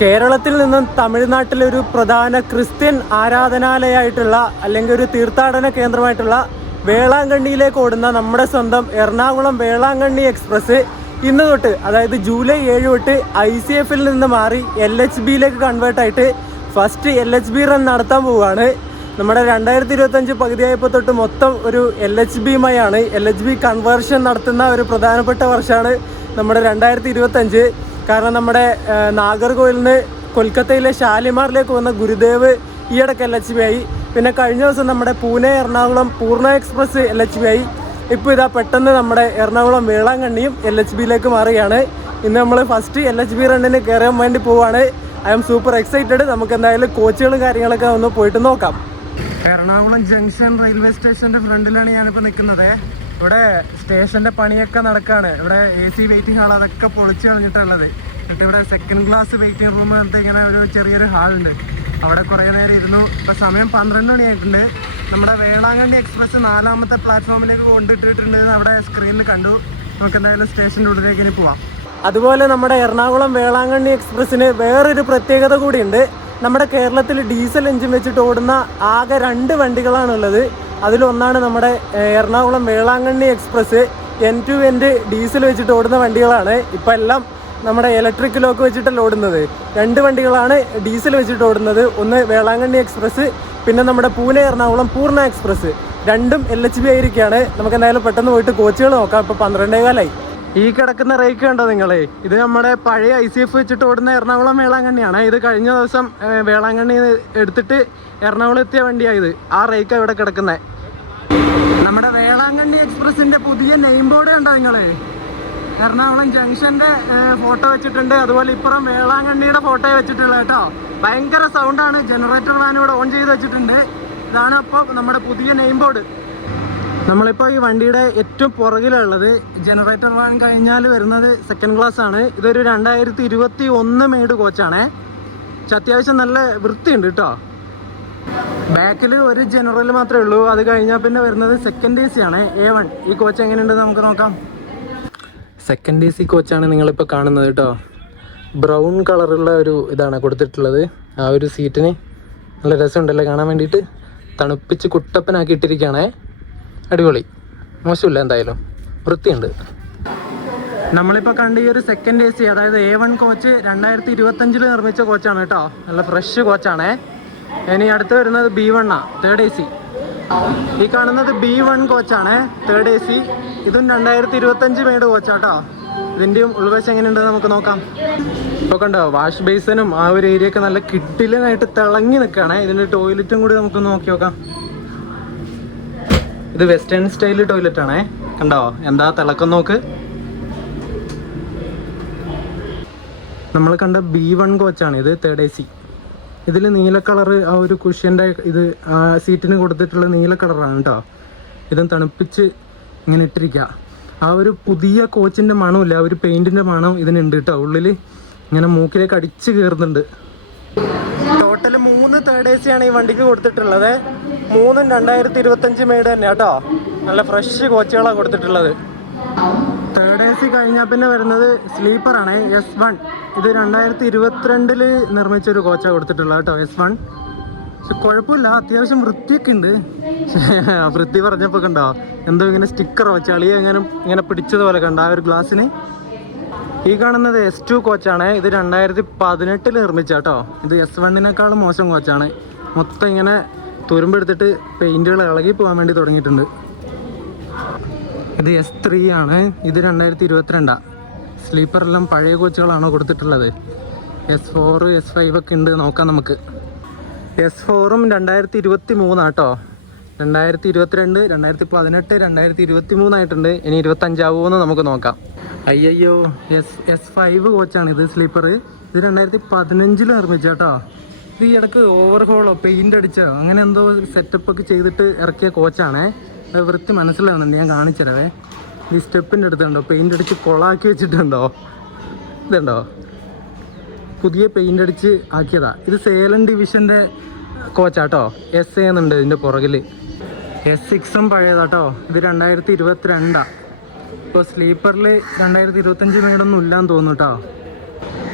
കേരളത്തിൽ നിന്നും തമിഴ്നാട്ടിലെ ഒരു പ്രധാന ക്രിസ്ത്യൻ ആരാധനാലയമായിട്ടുള്ള അല്ലെങ്കിൽ ഒരു തീർത്ഥാടന കേന്ദ്രമായിട്ടുള്ള വേളാങ്കണ്ണിയിലേക്ക് ഓടുന്ന നമ്മുടെ സ്വന്തം എറണാകുളം വേളാങ്കണ്ണി എക്സ്പ്രസ് ഇന്ന് തൊട്ട്, അതായത് ജൂലൈ 7 തൊട്ട് ICFൽ നിന്ന് മാറി LHBയിലേക്ക് കൺവേർട്ടായിട്ട് ഫസ്റ്റ് LHB റൺ നടത്താൻ പോവുകയാണ്. നമ്മുടെ 2025 പകുതിയായപ്പോൾ തൊട്ട് മൊത്തം ഒരു LHBയുമായാണ്. LHB കൺവേർഷൻ നടത്തുന്ന ഒരു പ്രധാനപ്പെട്ട വർഷമാണ് നമ്മുടെ 2025. കാരണം നമ്മുടെ നാഗർകോവിലിൽ നിന്ന് കൊൽക്കത്തയിലെ ഷാലിമാറിലേക്ക് വന്ന ഗുരുദേവ് ഈയിടയ്ക്ക് LHB ആയി. പിന്നെ കഴിഞ്ഞ ദിവസം നമ്മുടെ പൂനെ എറണാകുളം പൂർണ്ണ എക്സ്പ്രസ് LHB ആയി. ഇപ്പോൾ ഇതാ പെട്ടെന്ന് നമ്മുടെ എറണാകുളം വേളാങ്കണ്ണിയും LHBയിലേക്ക് മാറുകയാണ്. ഇന്ന് നമ്മൾ ഫസ്റ്റ് LHB റണ്ണിന് കയറാൻ വേണ്ടി പോവുകയാണ്. I am super excited. നമുക്ക് എന്തായാലും കോച്ചുകളും കാര്യങ്ങളൊക്കെ ഒന്ന് പോയിട്ട് നോക്കാം. എറണാകുളം ജംഗ്ഷൻ റെയിൽവേ സ്റ്റേഷൻ്റെ ഫ്രണ്ടിലാണ് ഞാനിപ്പോൾ നിൽക്കുന്നത്. ഇവിടെ സ്റ്റേഷൻ്റെ പണിയൊക്കെ നടക്കുകയാണ്. ഇവിടെ AC വെയിറ്റിംഗ് ഹാൾ അതൊക്കെ പൊളിച്ച് കളഞ്ഞിട്ടുള്ളത്. എന്നിട്ട് ഇവിടെ സെക്കൻഡ് ക്ലാസ് വെയിറ്റിംഗ് റൂം എന്നിട്ട് ഇങ്ങനെ ഒരു ചെറിയൊരു ഹാളുണ്ട്. അവിടെ കുറേ നേരം ഇരുന്നു. ഇപ്പോൾ സമയം 12 മണിയായിട്ടുണ്ട്. നമ്മുടെ വേളാങ്കണ്ണി എക്സ്പ്രസ് 4ാമത്തെ പ്ലാറ്റ്ഫോമിലേക്ക് കൊണ്ടിട്ടിട്ടുണ്ട്. അവിടെ സ്ക്രീനിൽ കണ്ടു. നമുക്ക് എന്തായാലും സ്റ്റേഷൻ്റെ ഉള്ളിലേക്ക് ഇനി പോവാം. അതുപോലെ നമ്മുടെ എറണാകുളം വേളാങ്കണ്ണി എക്സ്പ്രസ്സിന് വേറൊരു പ്രത്യേകത കൂടിയുണ്ട്. നമ്മുടെ കേരളത്തിൽ ഡീസൽ എഞ്ചിൻ വെച്ചിട്ട് ഓടുന്ന ആകെ 2 വണ്ടികളാണുള്ളത്. അതിലൊന്നാണ് നമ്മുടെ Ernakulam Velankanni express. end to end diesel വെച്ചിട്ട് ഓടുന്ന വണ്ടികളാണ്. ഇപ്പം എല്ലാം നമ്മുടെ ഇലക്ട്രിക് ലോക്ക് വെച്ചിട്ടല്ല ഓടുന്നത്. 2 വണ്ടികളാണ് ഡീസൽ വെച്ചിട്ട് ഓടുന്നത്. ഒന്ന് വേളാങ്കണ്ണി എക്സ്പ്രസ്, പിന്നെ നമ്മുടെ പൂനെ എറണാകുളം പൂർണ്ണ എക്സ്പ്രസ്. രണ്ടും LHB ആയിരിക്കുകയാണ്. നമുക്ക് എന്തായാലും പെട്ടെന്ന് പോയിട്ട് കോച്ചുകൾ നോക്കാം. ഇപ്പോൾ 12:15 ഈ കിടക്കുന്ന റേക്ക് കണ്ടോ നിങ്ങളെ? ഇത് നമ്മുടെ പഴയ ICF വെച്ചിട്ട് ഓടുന്ന എറണാകുളം വേളാങ്കണ്ണിയാണ്. ഇത് കഴിഞ്ഞ ദിവസം വേളാങ്കണ്ണി എടുത്തിട്ട് എറണാകുളം എത്തിയ വണ്ടിയായത്. ആ റേക്ക് ഇവിടെ കിടക്കുന്നത്. നമ്മുടെ വേളാങ്കണ്ണി എക്സ്പ്രസിന്റെ പുതിയ നെയിം ബോർഡ് കണ്ടോ നിങ്ങള്? എറണാകുളം ജംഗ്ഷന്റെ ഫോട്ടോ വെച്ചിട്ടുണ്ട്. അതുപോലെ ഇപ്പുറം വേളാങ്കണ്ണിയുടെ ഫോട്ടോ വെച്ചിട്ടുള്ളത് കേട്ടോ. ഭയങ്കര സൗണ്ടാണ്. ജനറേറ്റർ വാൻ ഇവിടെ ഓൺ ചെയ്ത് വെച്ചിട്ടുണ്ട്. ഇതാണ് അപ്പോൾ നമ്മുടെ പുതിയ നെയിം ബോർഡ്. നമ്മളിപ്പോൾ ഈ വണ്ടിയുടെ ഏറ്റവും പുറകിലുള്ളത് ജനറേറ്റർ വാൻ കഴിഞ്ഞാൽ വരുന്നത് സെക്കൻഡ് ക്ലാസ് ആണ്. ഇതൊരു 2021 മെയ്ഡ് കോച്ചാണേ. പക്ഷെ അത്യാവശ്യം നല്ല വൃത്തിയുണ്ട് കേട്ടോ. ബാക്കിൽ ഒരു ജനറൽ മാത്രമേ ഉള്ളൂ. അത് കഴിഞ്ഞാൽ പിന്നെ വരുന്നത് സെക്കൻഡ് AC ആണ്, A1. ഈ കോച്ച് എങ്ങനെയുണ്ടെന്ന് നമുക്ക് നോക്കാം. സെക്കൻഡ് AC കോച്ചാണ് നിങ്ങളിപ്പോൾ കാണുന്നത് കേട്ടോ. ബ്രൗൺ കളറുള്ള ഒരു ഇതാണ് കൊടുത്തിട്ടുള്ളത്. ആ ഒരു സീറ്റിന് നല്ല രസമുണ്ടല്ലേ കാണാൻ വേണ്ടിയിട്ട്. തണുപ്പിച്ച് കുട്ടപ്പനാക്കി ഇട്ടിരിക്കുകയാണേ. അടിപൊളി, മോശമില്ല, എന്തായാലും വൃത്തിയുണ്ട്. നമ്മളിപ്പോൾ കണ്ട ഈ ഒരു സെക്കൻഡ് AC, അതായത് A1 കോച്ച് 2025 നിർമ്മിച്ച കോച്ചാണ് കേട്ടോ. നല്ല ഫ്രഷ് കോച്ചാണേ. ഇനി അടുത്ത് വരുന്നത് B1 തേർഡ് AC. ഈ കാണുന്നത് B1 കോച്ചാണ്, തേർഡ് AC. ഇതും 2025 മെയ്ഡ് കോച്ചാട്ടോ. ഇതിൻ്റെയും ഉൾവശം എങ്ങനെയുണ്ടെന്ന് നമുക്ക് നോക്കാം. ഇപ്പോൾ കണ്ടോ, വാഷ് ബേസിനും ആ ഒരു ഏരിയയൊക്കെ നല്ല കിഡിലനായിട്ട് തിളങ്ങി നിൽക്കുകയാണ്. ഇതിൻ്റെ ടോയ്ലറ്റും കൂടി നമുക്ക് നോക്കി നോക്കാം. ഇത് വെസ്റ്റേൺ സ്റ്റൈൽ ടോയ്ലറ്റ് ആണേ. കണ്ടോ എന്താ തിളക്കം നോക്ക്. നമ്മൾ കണ്ട B1 കോച്ചാണ് ഇത്, തേർഡ് AC. ഇതിൽ നീല കളറ് ആ ഒരു കുഷ്യൻ്റെ ഇത് ആ സീറ്റിന് കൊടുത്തിട്ടുള്ള നീല കളറാണ് കേട്ടോ. ഇതും തണുപ്പിച്ച് ഇങ്ങനെ ഇട്ടിരിക്കുക. ആ ഒരു പുതിയ കോച്ചിൻ്റെ മണമില്ല, ആ ഒരു പെയിൻറ്റിൻ്റെ മണം ഇതിനുണ്ട് കേട്ടോ. ഉള്ളിൽ ഇങ്ങനെ മൂക്കിലേക്ക് അടിച്ച് കയറുന്നുണ്ട്. ടോട്ടൽ 3 തേർഡ് AC ആണ് ഈ വണ്ടിക്ക് കൊടുത്തിട്ടുള്ളത്. 3ഉം 2025 മെയ്ഡ് തന്നെ കേട്ടോ. നല്ല ഫ്രഷ് കോച്ചുകളാണ് കൊടുത്തിട്ടുള്ളത്. തേർഡ് AC കഴിഞ്ഞാൽ പിന്നെ വരുന്നത് സ്ലീപ്പറാണ്, S1. ഇത് 2022 നിർമ്മിച്ചൊരു കോച്ചാണ് കൊടുത്തിട്ടുള്ളത് കേട്ടോ, S1. പക്ഷെ കുഴപ്പമില്ല, അത്യാവശ്യം വൃത്തിയൊക്കെ ഉണ്ട്. വൃത്തി പറഞ്ഞപ്പോൾ കണ്ടോ എന്തോ ഇങ്ങനെ സ്റ്റിക്കറോ ചളിയോ ഇങ്ങനെ പിടിച്ചതുപോലെ കണ്ടോ ആ ഒരു ഗ്ലാസ്സിന്. ഈ കാണുന്നത് S2 കോച്ചാണ്. ഇത് 2018 നിർമ്മിച്ച കേട്ടോ. ഇത് S1-നേക്കാളും മോശം കോച്ചാണ്. മൊത്തം ഇങ്ങനെ തുരുമ്പെടുത്തിട്ട് പെയിൻറ്റുകൾ ഇളകി പോകാൻ വേണ്ടി തുടങ്ങിയിട്ടുണ്ട്. ഇത് S3 ആണ്. ഇത് 2022. സ്ലീപ്പറെല്ലാം പഴയ കോച്ചുകളാണോ കൊടുത്തിട്ടുള്ളത്. S4 S5 ഒക്കെ ഉണ്ട്, നോക്കാം നമുക്ക്. S4ഉം 2023 കേട്ടോ. 2022, 2018, 2023 ആയിട്ടുണ്ട്. ഇനി 25 ആവുമെന്ന് നമുക്ക് നോക്കാം. അയ്യോ, S5 കോച്ചാണ് ഇത്, സ്ലീപ്പർ. ഇത് 2015 നിർമ്മിച്ച കേട്ടോ. ഇത് ഈ ഇടയ്ക്ക് ഓവർഹോളോ പെയിൻ്റ് അടിച്ചോ അങ്ങനെ എന്തോ സെറ്റപ്പൊക്കെ ചെയ്തിട്ട് ഇറക്കിയ കോച്ചാണേ. അത് വൃത്തി മനസ്സിലാവുന്നുണ്ട്, ഞാൻ കാണിച്ചിടവേ. ഈ സ്റ്റെപ്പിൻ്റെ അടുത്തുണ്ടോ പെയിൻ്റ് അടിച്ച് കൊളാക്കി വെച്ചിട്ടുണ്ടോ? ഇതുണ്ടോ, പുതിയ പെയിൻ്റ് അടിച്ച് ആക്കിയതാ. ഇത് സേലം ഡിവിഷൻ്റെ കോച്ചാട്ടോ. SA എന്നുണ്ട് ഇതിൻ്റെ പുറകിൽ. S6ഉം പഴയതാട്ടോ. ഇത് 2022. ഇപ്പോൾ സ്ലീപ്പറിൽ 2025 മെയ്ഡൊന്നും ഇല്ലാന്ന് തോന്നുന്നു കേട്ടോ.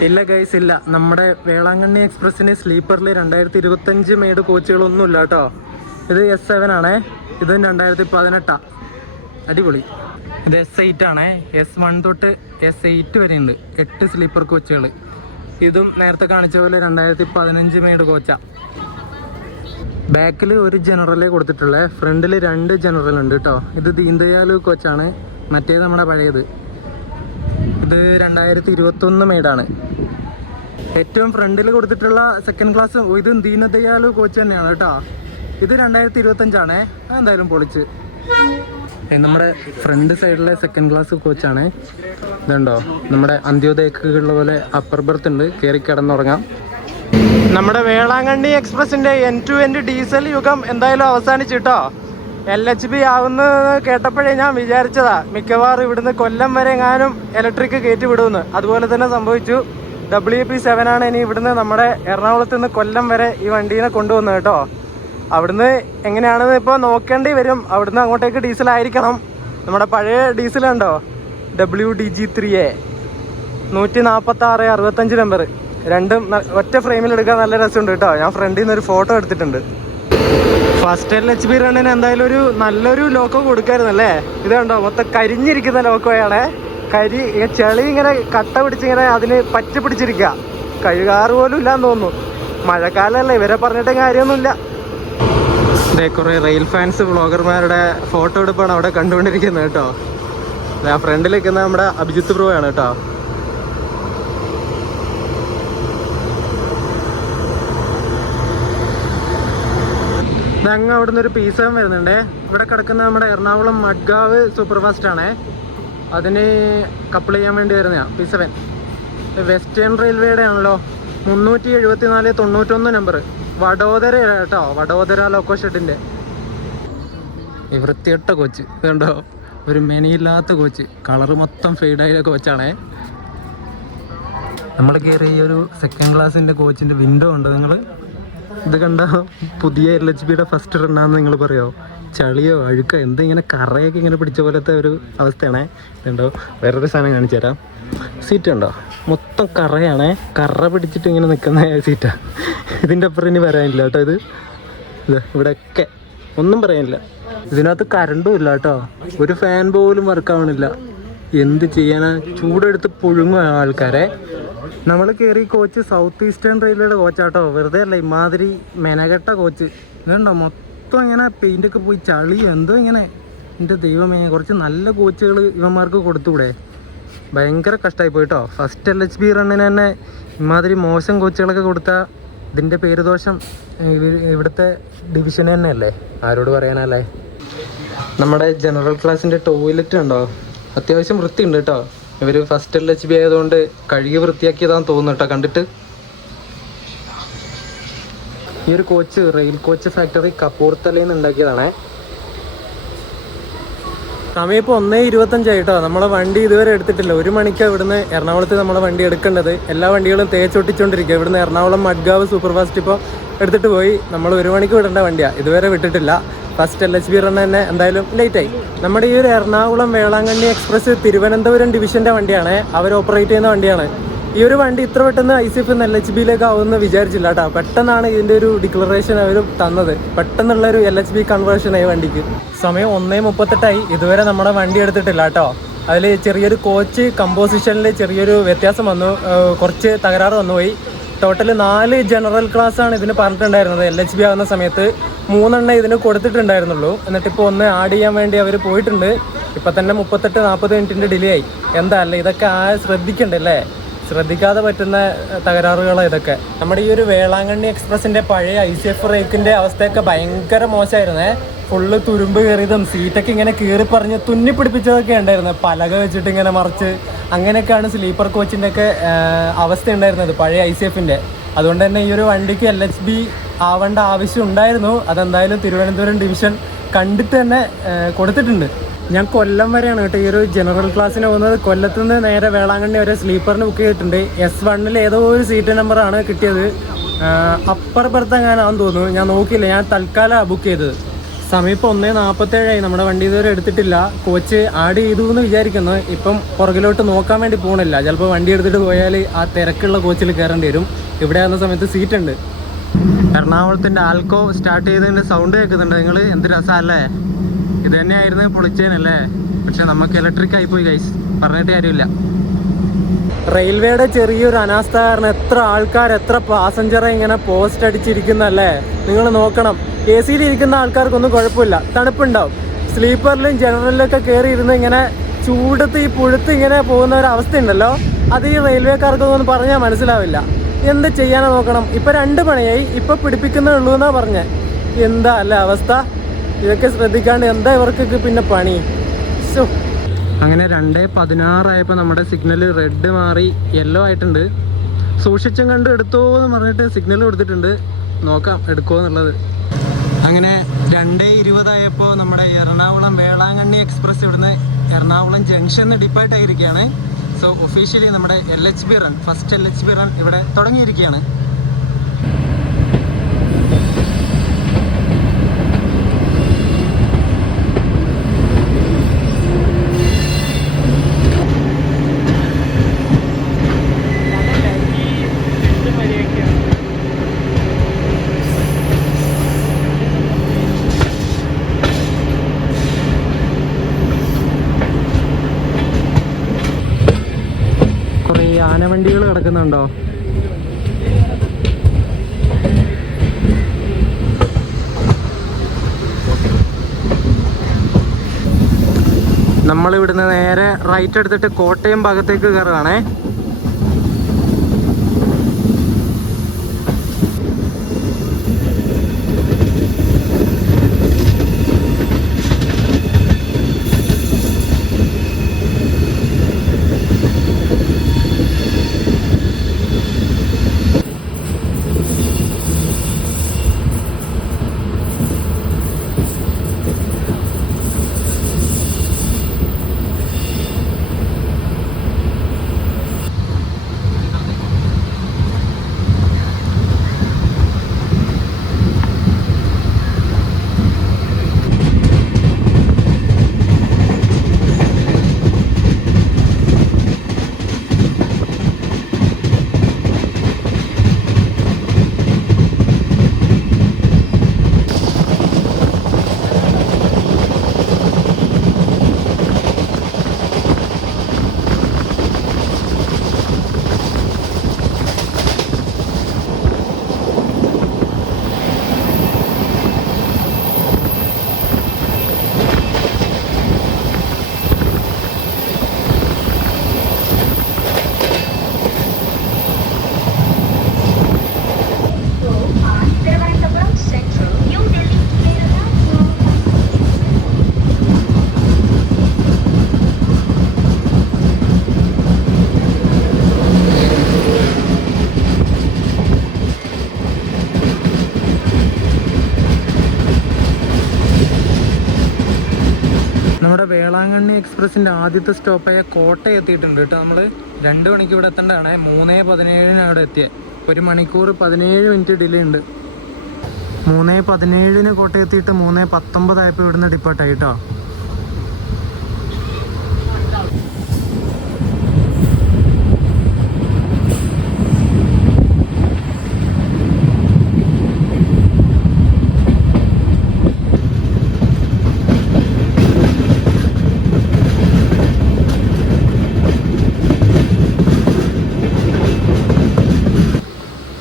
ഇല്ല ഗൈസ്, ഇല്ല. നമ്മുടെ വേളാങ്കണ്ണി എക്സ്പ്രസ്സിന് സ്ലീപ്പറിൽ 2025 മെയ്ഡ് കോച്ചുകളൊന്നുമില്ല കേട്ടോ. ഇത് S7 ആണേ. ഇത് 2018. അടിപൊളി. ഇത് S8 ആണേ. S1 തൊട്ട് S8 വരെ ഉണ്ട്. 8 സ്ലീപ്പർ കോച്ചുകൾ. ഇതും നേരത്തെ കാണിച്ച പോലെ 2015 മെയ്ഡ് കോച്ചാ. ബാക്കിൽ ഒരു ജനറലേ കൊടുത്തിട്ടുള്ളത്, ഫ്രണ്ടിൽ 2 ജനറൽ ഉണ്ട് കേട്ടോ. ഇത് ദീൻ ദയാൽ കോച്ചാണ്, മറ്റേത് നമ്മുടെ പഴയത്. ഇത് 2021 മെയ്ഡാണ്. ഏറ്റവും ഫ്രണ്ടിൽ കൊടുത്തിട്ടുള്ള സെക്കൻഡ് ക്ലാസ് ഇത് ദീൻ ദയാൽ കോച്ച് തന്നെയാണ് കേട്ടോ. ഇത് 2025 ആണേ. അതെന്തായാലും പൊളിച്ച്. നമ്മുടെ ഫ്രണ്ട് സൈഡിലെ സെക്കൻഡ് ക്ലാസ് കോച്ചാണ്. ഇതുണ്ടോ, നമ്മുടെ അന്ത്യോദയക്കുള്ള പോലെ അപ്പർ ബർത്ത് ഉണ്ട്, കയറി കിടന്നുറങ്ങാം. നമ്മുടെ വേളാങ്കണ്ണി എക്സ്പ്രസിന്റെ end to end ഡീസൽ യുഗം എന്തായാലും അവസാനിച്ചു കേട്ടോ. LHB ആവുന്നത് കേട്ടപ്പോഴേ ഞാൻ വിചാരിച്ചതാ മിക്കവാറും ഇവിടുന്ന് കൊല്ലം വരെ എങ്ങാനും ഇലക്ട്രിക് കയറ്റി വിടുമെന്ന്. അതുപോലെ തന്നെ സംഭവിച്ചു. WP7 ആണ് ഇനി ഇവിടുന്ന് നമ്മുടെ എറണാകുളത്ത് നിന്ന് കൊല്ലം വരെ ഈ വണ്ടീനെ കൊണ്ടുവന്നത് കേട്ടോ. അവിടുന്ന് എങ്ങനെയാണെന്ന് ഇപ്പോൾ നോക്കേണ്ടി വരും. അവിടുന്ന് അങ്ങോട്ടേക്ക് ഡീസലായിരിക്കണം. നമ്മുടെ പഴയ ഡീസലുണ്ടോ, WDG3A 146 65 നമ്പർ, രണ്ടും ഒറ്റ ഫ്രെയിമിൽ എടുക്കാൻ നല്ല രസമുണ്ട് കേട്ടോ. ഞാൻ ഫ്രണ്ടിൽ നിന്ന് ഒരു ഫോട്ടോ എടുത്തിട്ടുണ്ട്. ഫസ്റ്റ് LHB റണ്ണിന് എന്തായാലും ഒരു നല്ലൊരു ലോക്കോ കൊടുക്കായിരുന്നല്ലേ. ഇത് കണ്ടോ, മൊത്തം കരിഞ്ഞിരിക്കുന്ന ലോക്കോയാണ്. ചെളി ഇങ്ങനെ കട്ട പിടിച്ചിങ്ങനെ അതിന് പറ്റി പിടിച്ചിരിക്കുക. കഴുകാറ് പോലും ഇല്ലാന്ന് തോന്നുന്നു. മഴക്കാലമല്ലേ, ഇവരെ പറഞ്ഞിട്ട് കാര്യമൊന്നുമില്ല. ഇതേ കുറേ റെയിൽ ഫാൻസ് വ്ളോഗർമാരുടെ ഫോട്ടോ എടുപ്പാണ് അവിടെ കണ്ടുകൊണ്ടിരിക്കുന്നത് കേട്ടോ. ആ ഫ്രണ്ടിൽ നിൽക്കുന്ന നമ്മുടെ അഭിജിത്ത് ബ്രോ ആണ് കേട്ടോ. അങ്ങ് അവിടുന്ന് ഒരു P7 വരുന്നുണ്ടേ. ഇവിടെ കിടക്കുന്ന നമ്മുടെ എറണാകുളം മഡ്ഗാവ് സൂപ്പർ ഫാസ്റ്റ് ആണേ. അതിന് കപ്പിൾ ചെയ്യാൻ വേണ്ടി വരുന്നതാണ് P7. വെസ്റ്റേൺ റെയിൽവേയുടെ ആണല്ലോ. 374 91 നമ്പർ, വഡോദര കേട്ടോ. വഡോദര ലോക്കോ ഷെഡിൻ്റെ വൃത്തികെട്ട കോച്ച്. ഇതുണ്ടോ, ഒരു മെനിയില്ലാത്ത കോച്ച്. കളറ് മൊത്തം ഫെയ്ഡായ കോച്ചാണേ. നമ്മൾ കയറി ഈ ഒരു സെക്കൻഡ് ക്ലാസ്സിൻ്റെ കോച്ചിൻ്റെ വിൻഡോ ഉണ്ട്. നിങ്ങൾ ഇത് കണ്ട പുതിയ LHBയുടെ ഫസ്റ്റ് റണ്ണാന്ന് നിങ്ങൾ പറയുമോ? ചളിയോ അഴുക്കോ എന്തോ ഇങ്ങനെ കറയൊക്കെ ഇങ്ങനെ പിടിച്ച പോലത്തെ ഒരു അവസ്ഥയാണേ. ഇതുണ്ടോ, വേറൊരു സാധനം കാണിച്ചു തരാം. സീറ്റ് ഉണ്ടോ, മൊത്തം കറയാണേ. കറ പിടിച്ചിട്ട് ഇങ്ങനെ നിൽക്കുന്ന സീറ്റാണ്. ഇതിൻ്റെ അപ്പുറം ഇനി വരാനില്ല കേട്ടോ. ഇത് ഇവിടെയൊക്കെ ഒന്നും പറയാനില്ല. ഇതിനകത്ത് കറണ്ടും ഇല്ല കേട്ടോ. ഒരു ഫാൻ പോലും വർക്കാവണില്ല. എന്ത് ചെയ്യാനാ, ചൂടെടുത്ത് പുഴുങ്ങും ആൾക്കാരെ. നമ്മൾ കയറി കോച്ച് സൗത്ത് ഈസ്റ്റേൺ റെയിൽവേയുടെ കോച്ചാട്ടോ. വെറുതെ അല്ല, ഇമാതിരി മെനകെട്ട കോച്ച്. ഇതുണ്ടോ, മൊത്തം ഇങ്ങനെ പെയിൻ്റൊക്കെ പോയി ചളിയും എന്തോ ഇങ്ങനെ. എൻ്റെ ദൈവമേ, കുറച്ച് നല്ല കോച്ചുകൾ ഇവന്മാർക്ക് കൊടുത്തുകൂടെ? ഭയങ്കര കഷ്ടമായി പോയിട്ടോ. ഫസ്റ്റ് LHB റണ്ണിന് തന്നെ ഇമാതിരി മോശം കോച്ചുകളൊക്കെ കൊടുത്താൽ ഇതിൻ്റെ പേരുദോഷം ഇവിടുത്തെ ഡിവിഷൻ തന്നെയല്ലേ. ആരോട് പറയാനല്ലേ. നമ്മുടെ ജനറൽ ക്ലാസ്സിൻ്റെ ടോയ്ലറ്റ് ഉണ്ടോ, അത്യാവശ്യം വൃത്തിയുണ്ട് കേട്ടോ. ഇവർ ഫസ്റ്റ് LHB ആയതുകൊണ്ട് കഴുകി വൃത്തിയാക്കിയതാന്ന് തോന്നുന്നു കേട്ടോ കണ്ടിട്ട്. ഈ ഒരു കോച്ച് റെയിൽ കോച്ച് ഫാക്ടറി കപ്പൂർത്തലയിൽ നിന്ന് ഉണ്ടാക്കിയതാണേ. സമയം ഇപ്പോൾ 1:25 കേട്ടോ. നമ്മളെ വണ്ടി ഇതുവരെ എടുത്തിട്ടില്ല. 1 മണിക്കാണ് ഇവിടുന്ന് എറണാകുളത്ത് നമ്മളെ വണ്ടി എടുക്കേണ്ടത്. എല്ലാ വണ്ടികളും തേച്ചൊട്ടിച്ചുകൊണ്ടിരിക്കുക. ഇവിടുന്ന് എറണാകുളം മഡ്ഗാവ് സൂപ്പർ ഫാസ്റ്റ് ഇപ്പോൾ എടുത്തിട്ട് പോയി. നമ്മൾ 1 മണിക്ക് വിടേണ്ട വണ്ടിയാണ്, ഇതുവരെ വിട്ടിട്ടില്ല. ഫസ്റ്റ് LHB റൺ തന്നെ എന്തായാലും ലേറ്റായി. നമ്മുടെ ഈ ഒരു എറണാകുളം വേളാങ്കണ്ണി എക്സ്പ്രസ് തിരുവനന്തപുരം ഡിവിഷൻ്റെ വണ്ടിയാണ്. അവർ ഓപ്പറേറ്റ് ചെയ്യുന്ന വണ്ടിയാണ്. ഈ ഒരു വണ്ടി ഇത്ര പെട്ടെന്ന് ICF LHBയിലേക്ക് ആവുമെന്ന് വിചാരിച്ചില്ല കേട്ടോ. പെട്ടെന്നാണ് ഇതിൻ്റെ ഒരു ഡിക്ലറേഷൻ അവർ തന്നത്. പെട്ടെന്നുള്ളൊരു LHB കൺവേർഷനായി വണ്ടിക്ക്. സമയം 1:38 ഇതുവരെ നമ്മുടെ വണ്ടി എടുത്തിട്ടില്ല കേട്ടോ. അതിൽ ചെറിയൊരു കോച്ച് കമ്പോസിഷനിൽ ചെറിയൊരു വ്യത്യാസം വന്നു, കുറച്ച് തകരാറ് വന്നുപോയി. ടോട്ടൽ 4 ജനറൽ ക്ലാസ്സാണ് ഇതിന് പറഞ്ഞിട്ടുണ്ടായിരുന്നത്. LHB ആവുന്ന സമയത്ത് 3 ഇതിന് കൊടുത്തിട്ടുണ്ടായിരുന്നുള്ളൂ. എന്നിട്ടിപ്പോൾ 1 ആഡ് ചെയ്യാൻ വേണ്ടി അവർ പോയിട്ടുണ്ട്. ഇപ്പം തന്നെ 38-40 മിനിറ്റിൻ്റെ ഡിലേ ആയി. എന്താ അല്ലേ, ഇതൊക്കെ ശ്രദ്ധിക്കണ്ടല്ലേ. ശ്രദ്ധിക്കാതെ പറ്റുന്ന തകരാറുകളാണ് ഇതൊക്കെ. നമ്മുടെ ഈ ഒരു വേളാങ്കണ്ണി എക്സ്പ്രസിൻ്റെ പഴയ ICF റേക്കിൻ്റെ അവസ്ഥയൊക്കെ ഭയങ്കര മോശമായിരുന്നേ. ഫുള്ള് തുരുമ്പ് കയറിയതും സീറ്റൊക്കെ ഇങ്ങനെ കീറി പറഞ്ഞ് തുന്നിപ്പിടിപ്പിച്ചതൊക്കെ ഉണ്ടായിരുന്നു. പലക വെച്ചിട്ട് ഇങ്ങനെ മറിച്ച് അങ്ങനെയൊക്കെയാണ് സ്ലീപ്പർ കോച്ചിൻ്റെ ഒക്കെ അവസ്ഥ ഉണ്ടായിരുന്നത് പഴയ ICFൻ്റെ. അതുകൊണ്ട് തന്നെ ഈ ഒരു വണ്ടിക്ക് LHB ആവേണ്ട ആവശ്യം ഉണ്ടായിരുന്നു. അതെന്തായാലും തിരുവനന്തപുരം ഡിവിഷൻ കണ്ടിട്ട് തന്നെ കൊടുത്തിട്ടുണ്ട്. ഞാൻ കൊല്ലം വരെയാണ് കേട്ടോ ഈ ഒരു ജനറൽ ക്ലാസ്സിന് പോകുന്നത്. കൊല്ലത്ത് നിന്ന് നേരെ വേളാങ്കണ്ണി വരെ സ്ലീപ്പറിന് ബുക്ക് ചെയ്തിട്ടുണ്ട്. S1 ഏതോ ഒരു സീറ്റ് നമ്പറാണ് കിട്ടിയത്. അപ്പർ ബർത്ത് എങ്ങാനാണെന്ന് തോന്നുന്നു, ഞാൻ നോക്കിയില്ല. ഞാൻ തൽക്കാലം ബുക്ക് ചെയ്തത്. സമയം ഇപ്പോൾ 1:47 നമ്മുടെ വണ്ടി ഇതുവരെ എടുത്തിട്ടില്ല. കോച്ച് ആഡ് ചെയ്തു എന്ന് വിചാരിക്കുന്നു. ഇപ്പം പുറകിലോട്ട് നോക്കാൻ വേണ്ടി പോകണില്ല. ചിലപ്പോൾ വണ്ടി എടുത്തിട്ട് പോയാൽ ആ തിരക്കുള്ള കോച്ചിൽ കയറേണ്ടി വരും. ഇവിടെ ആകുന്ന സമയത്ത് സീറ്റ് ഉണ്ട്. എറണാകുളത്തിൻ്റെ ആൽക്കോ സ്റ്റാർട്ട് ചെയ്തതിൻ്റെ സൗണ്ട് കേൾക്കുന്നുണ്ട് നിങ്ങൾ? എന്ത് രസമല്ലേ? ഇത് തന്നെയായിരുന്നു പൊളിച്ചേനല്ലേ. പക്ഷെ നമുക്ക് ഇലക്ട്രിക് ആയിപ്പോയി ഗൈസ്, പറഞ്ഞിട്ട് കാര്യമില്ല. റെയിൽവേയുടെ ചെറിയൊരു അനാസ്ഥ കാരണം എത്ര ആൾക്കാർ, എത്ര പാസഞ്ചറെ ഇങ്ങനെ പോസ്റ്റ് അടിച്ചിരിക്കുന്നല്ലേ. നിങ്ങൾ നോക്കണം, എ സിയിൽ ഇരിക്കുന്ന ആൾക്കാർക്കൊന്നും കുഴപ്പമില്ല, തണുപ്പുണ്ടാവും. സ്ലീപ്പറിലും ജനറലിലൊക്കെ കയറി ഇരുന്ന് ഇങ്ങനെ ചൂടത്ത് ഈ പുഴുത്ത് ഇങ്ങനെ പോകുന്ന ഒരു അവസ്ഥ ഉണ്ടല്ലോ, അത് ഈ റെയിൽവേക്കാർക്കൊന്നും പറഞ്ഞാൽ മനസ്സിലാവില്ല. എന്ത് ചെയ്യാനാ നോക്കണം. ഇപ്പം 2 മണിയായി, ഇപ്പം പിടിപ്പിക്കുന്നേ ഉള്ളൂ എന്നാ പറഞ്ഞത്. എന്താ അല്ലേ അവസ്ഥ? ഇതൊക്കെ ശ്രദ്ധിക്കാണ്ട് എന്താ ഇവർക്കൊക്കെ പിന്നെ പണി. അങ്ങനെ 2:16 ആയപ്പോൾ നമ്മുടെ സിഗ്നൽ റെഡ് മാറി യെല്ലോ ആയിട്ടുണ്ട്. സൂക്ഷിച്ചും കണ്ട് എടുത്തോ എന്ന് പറഞ്ഞിട്ട് സിഗ്നൽ കൊടുത്തിട്ടുണ്ട്. നോക്കാം എടുക്കുമോ എന്നുള്ളത്. അങ്ങനെ 2:20 ആയപ്പോൾ നമ്മുടെ എറണാകുളം വേളാങ്കണ്ണി എക്സ്പ്രസ് ഇവിടുന്ന് എറണാകുളം ജംഗ്ഷനിൽ ഡിപ്പാർട്ട് ആയിരിക്കുകയാണ്. സോ ഒഫീഷ്യലി നമ്മുടെ LHB run, first LHB run ഇവിടെ തുടങ്ങിയിരിക്കുകയാണ്. ആനവണ്ടികൾ കിടക്കുന്നുണ്ടോ? നമ്മളിവിടുന്ന് നേരെ റൈറ്റ് എടുത്തിട്ട് കോട്ടയം ഭാഗത്തേക്ക് കയറുകയാണേ. നമ്മുടെ വേളാങ്കണ്ണി എക്സ്പ്രസിൻ്റെ ആദ്യത്തെ സ്റ്റോപ്പായ കോട്ടയം എത്തിയിട്ടുണ്ട് കേട്ടോ. നമ്മൾ 2 മണിക്ക് ഇവിടെ എത്തേണ്ടതാണ്. 3:17 അവിടെ എത്തിയത്. 1 മണിക്കൂർ 17 മിനിറ്റ് ഡിലേ ഉണ്ട്. 3:17 കോട്ടയം എത്തിയിട്ട് 3:19 ആയപ്പോൾ ഇവിടുന്ന് ഡിപ്പാർട്ടായി കേട്ടോ.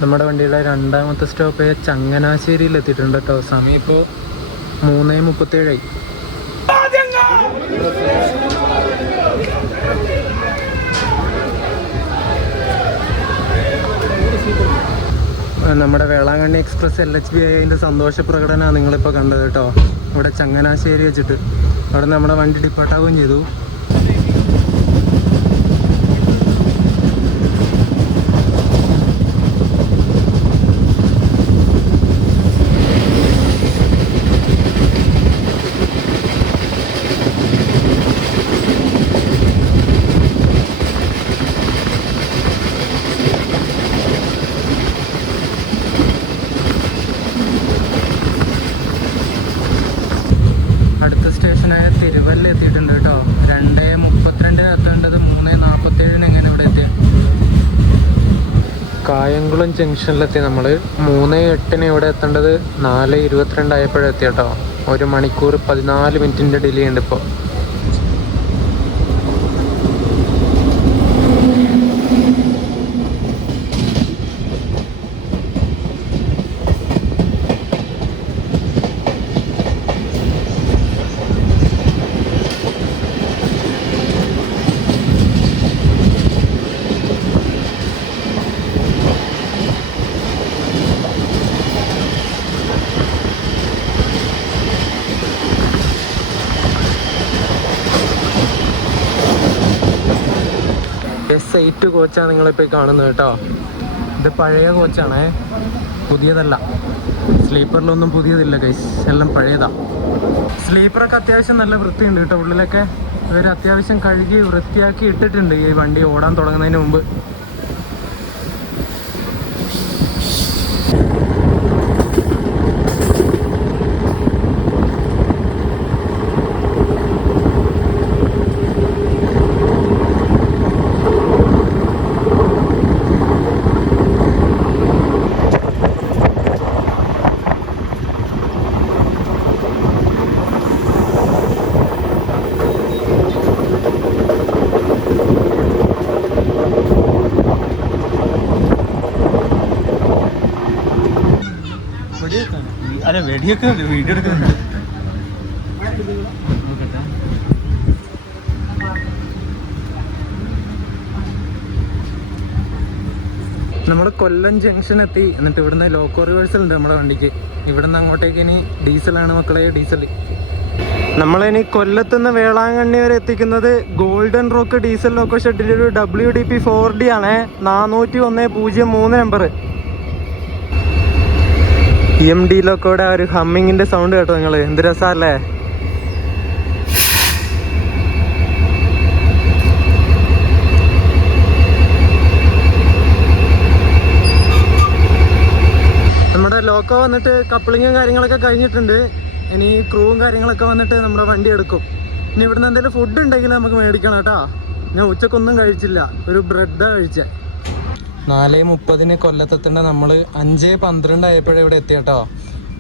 നമ്മുടെ വണ്ടിയുടെ 2ാമത്തെ സ്റ്റോപ്പ് ചങ്ങനാശ്ശേരിയിൽ എത്തിയിട്ടുണ്ട് കേട്ടോ. സമയം ഇപ്പോൾ 3:37 നമ്മുടെ വേളാങ്കണ്ണി എക്സ്പ്രസ് LHB അതിൻ്റെ സന്തോഷ പ്രകടനമാണ് നിങ്ങളിപ്പോൾ കണ്ടത് കേട്ടോ. ഇവിടെ ചങ്ങനാശ്ശേരി വെച്ചിട്ട് അവിടെ നമ്മുടെ വണ്ടി ഡിപ്പാർട്ടാവുകയും ചെയ്തു. എറണാകുളം ജംഗ്ഷനിലെത്തി. നമ്മൾ 3:08 ഇവിടെ എത്തേണ്ടത് 4:22 ആയപ്പോഴെത്തി കേട്ടോ. 1 മണിക്കൂർ 14 മിനിറ്റിൻ്റെ ഡിലേ ഉണ്ട് ഇപ്പോൾ. S8 കോച്ചാണ് നിങ്ങളിപ്പോൾ കാണുന്നത് കേട്ടോ. ഇത് പഴയ കോച്ചാണേ, പുതിയതല്ല. സ്ലീപ്പറിലൊന്നും പുതിയതില്ല ഗൈസ്, എല്ലാം പഴയതാ. സ്ലീപ്പറൊക്കെ അത്യാവശ്യം നല്ല വൃത്തിയുണ്ട് കേട്ടോ. ഉള്ളിലൊക്കെ ഇവർ അത്യാവശ്യം കഴുകി വൃത്തിയാക്കി ഇട്ടിട്ടുണ്ട് ഈ വണ്ടി ഓടാൻ തുടങ്ങുന്നതിന് മുമ്പ്. അല്ല വെടിയൊക്കെ വീഡിയോ എടുക്കുന്നുണ്ട്. നമ്മൾ കൊല്ലം ജംഗ്ഷൻ എത്തി. എന്നിട്ട് ഇവിടുന്ന് ലോക്കോ റിവേഴ്സൽ ഉണ്ട് നമ്മുടെ വണ്ടിക്ക്. ഇവിടുന്ന് അങ്ങോട്ടേക്ക് ഇനി ഡീസലാണ് മക്കളെ, ഡീസൽ. നമ്മളിനി കൊല്ലത്തുനിന്ന് വേളാങ്കണ്ണി വരെ എത്തിക്കുന്നത് ഗോൾഡൻ റോക്ക് ഡീസൽ ലോക്കോ ഷെഡിൻ്റെ ഒരു WDP 4D ആണ്. 40103 നമ്പർ. EMD ലോക്കോയുടെ ഒരു ഹമ്മിങ്ങിൻ്റെ സൗണ്ട് കേട്ടോ നിങ്ങൾ, എന്ത് രസമല്ലേ. നമ്മുടെ ലോക്കോ വന്നിട്ട് കപ്ലിങ്ങും കാര്യങ്ങളൊക്കെ കഴിഞ്ഞിട്ടുണ്ട്. ഇനി ക്രൂവും കാര്യങ്ങളൊക്കെ വന്നിട്ട് നമ്മുടെ വണ്ടി എടുക്കും. ഇനി ഇവിടുന്ന് എന്തെങ്കിലും ഫുഡ് ഉണ്ടെങ്കിൽ നമുക്ക് മേടിക്കണം കേട്ടോ. ഞാൻ ഉച്ചക്കൊന്നും കഴിച്ചില്ല, ഒരു ബ്രെഡാണ് കഴിച്ചത്. 4:30 കൊല്ലത്തെത്തേണ്ട നമ്മൾ 5:12 ആയപ്പോഴേ ഇവിടെ എത്തി കേട്ടോ.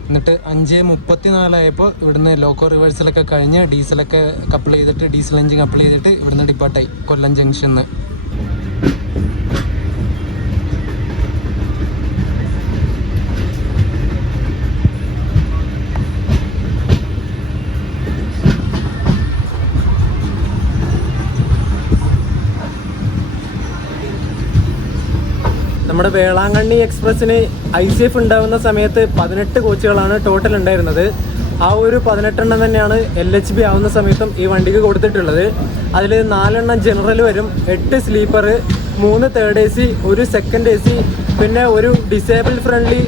എന്നിട്ട് 5:34 ആയപ്പോൾ ഇവിടുന്ന് ലോക്കോ റിവേഴ്സലൊക്കെ കഴിഞ്ഞ് ഡീസലൊക്കെ കപ്പിൾ ചെയ്തിട്ട്, ഡീസൽ എഞ്ചിൻ കപ്പിൾ ചെയ്തിട്ട് ഇവിടുന്ന് ഡിപ്പാർട്ടായി കൊല്ലം ജംഗ്ഷനിൽ. നമ്മുടെ വേളാങ്കണ്ണി എക്സ്പ്രസ്സിന് ICF ഉണ്ടാകുന്ന സമയത്ത് 18 കോച്ചുകളാണ് ടോട്ടൽ ഉണ്ടായിരുന്നത്. ആ ഒരു 18 തന്നെയാണ് LHB ആവുന്ന സമയത്തും ഈ വണ്ടിക്ക് കൊടുത്തിട്ടുള്ളത്. അതിൽ 4 ജനറൽ വരും, 8 sleeper, 3 third AC, 1 second AC, പിന്നെ ഒരു ഡിസേബിൾ ഫ്രണ്ട്ലി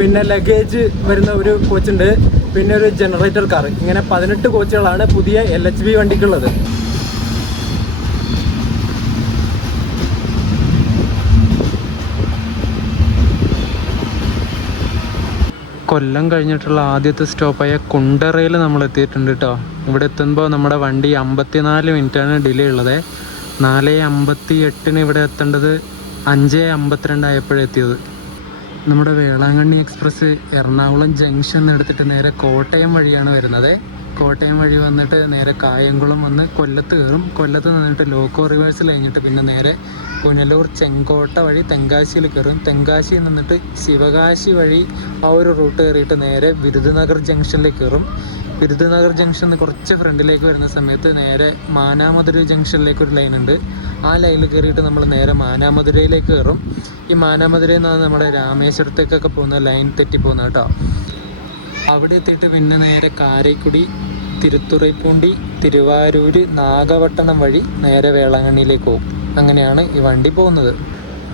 പിന്നെ ലഗേജ് വരുന്ന ഒരു കോച്ചുണ്ട്, പിന്നെ ഒരു ജനറേറ്റർ കാർ. ഇങ്ങനെ 18 കോച്ചുകളാണ് പുതിയ LHB വണ്ടിക്കുള്ളത്. കൊല്ലം കഴിഞ്ഞിട്ടുള്ള ആദ്യത്തെ സ്റ്റോപ്പായ കുണ്ടറയിൽ നമ്മൾ എത്തിയിട്ടുണ്ട് കേട്ടോ. ഇവിടെ എത്തുമ്പോൾ നമ്മുടെ വണ്ടി 54 മിനിറ്റാണ് ഡിലേ ഉള്ളത്. 4:58 ഇവിടെ എത്തേണ്ടത് 5:52 ആയപ്പോഴെത്തിയത്. നമ്മുടെ വേളാങ്കണ്ണി എക്സ്പ്രസ് എറണാകുളം ജംഗ്ഷൻ എടുത്തിട്ട് നേരെ കോട്ടയം വഴിയാണ് വരുന്നത്. കോട്ടയം വഴി വന്നിട്ട് നേരെ കായംകുളം വന്ന് കൊല്ലത്ത് കയറും. കൊല്ലത്ത് നിന്നിട്ട് ലോക്കോ റിവേഴ്സിൽ കഴിഞ്ഞിട്ട് പിന്നെ നേരെ പുനലൂർ ചെങ്കോട്ട വഴി തെങ്കാശിയിൽ കയറും. തെങ്കാശിയിൽ നിന്നിട്ട് ശിവകാശി വഴി ആ ഒരു റൂട്ട് കയറിയിട്ട് നേരെ വിരുദനഗർ ജംഗ്ഷനിലേക്ക് കയറും. വിരുദനഗർ ജംഗ്ഷനിൽ കുറച്ച് ഫ്രണ്ടിലേക്ക് വരുന്ന സമയത്ത് നേരെ മാനാമധുര ജംഗ്ഷനിലേക്ക് ഒരു ലൈൻ ഉണ്ട്. ആ ലൈനിൽ കയറിയിട്ട് നമ്മൾ നേരെ മാനാമധുരയിലേക്ക് കയറും. ഈ മാനാമധുരയിൽ നിന്നാണ് നമ്മുടെ രാമേശ്വരത്തേക്കൊക്കെ പോകുന്ന ലൈൻ തെറ്റിപ്പോകുന്നത് കേട്ടോ. അവിടെ എത്തിയിട്ട് പിന്നെ നേരെ കാരക്കുടി, തിരുത്തുറൈപ്പൂണ്ടി, തിരുവാരൂർ, നാഗപട്ടണം വഴി നേരെ വേളാങ്കണ്ണിയിലേക്ക് പോകും. അങ്ങനെയാണ് ഈ വണ്ടി പോകുന്നത്.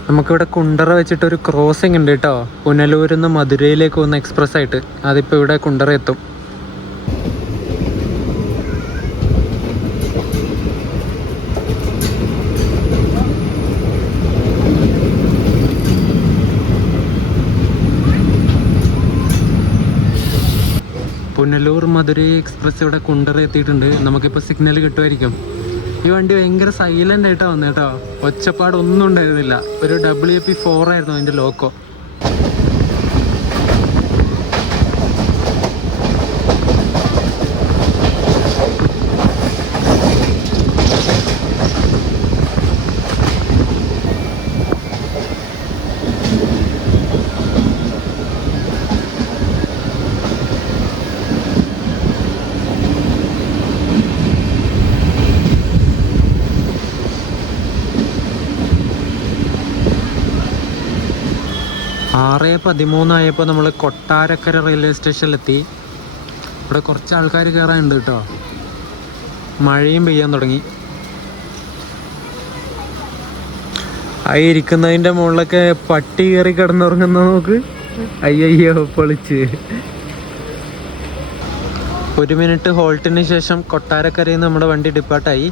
നമുക്കിവിടെ കുണ്ടറ വെച്ചിട്ടൊരു ക്രോസിംഗ് ഉണ്ട് കേട്ടോ. പുനലൂരിൽ നിന്ന് മധുരയിലേക്ക് പോകുന്ന എക്സ്പ്രസ് ആയിട്ട്. അതിപ്പോൾ ഇവിടെ കുണ്ടറ എത്തും. പുനലൂർ മധുരൈ എക്സ്പ്രസ് ഇവിടെ കുണ്ടറ എത്തിയിട്ടുണ്ട്. നമുക്കിപ്പോൾ സിഗ്നൽ കിട്ടുമായിരിക്കും. ഈ വണ്ടി ഭയങ്കര സൈലന്റ് ആയിട്ടാ വന്നത് കേട്ടോ. ഒച്ചപ്പാടൊന്നും ഉണ്ടായിരുന്നില്ല. ഒരു WP4 ആയിരുന്നു അതിന്റെ ലോക്കോ. ആറ് 13 നമ്മൾ കൊട്ടാരക്കര റെയിൽവേ സ്റ്റേഷനിലെത്തി. ഇവിടെ കുറച്ച് ആൾക്കാർ കയറാനുണ്ട് കേട്ടോ. മഴയും പെയ്യാൻ തുടങ്ങി. ഇരിക്കുന്നതിൻ്റെ മുകളിലൊക്കെ പട്ടി കയറി കിടന്നുറങ്ങുന്ന നോക്ക്. അയ്യോ പൊളിച്ച്. 1 മിനിറ്റ് ഹോൾട്ടിന് ശേഷം കൊട്ടാരക്കരയിൽ നിന്ന് നമ്മുടെ വണ്ടി ഡിപ്പാർട്ടായി.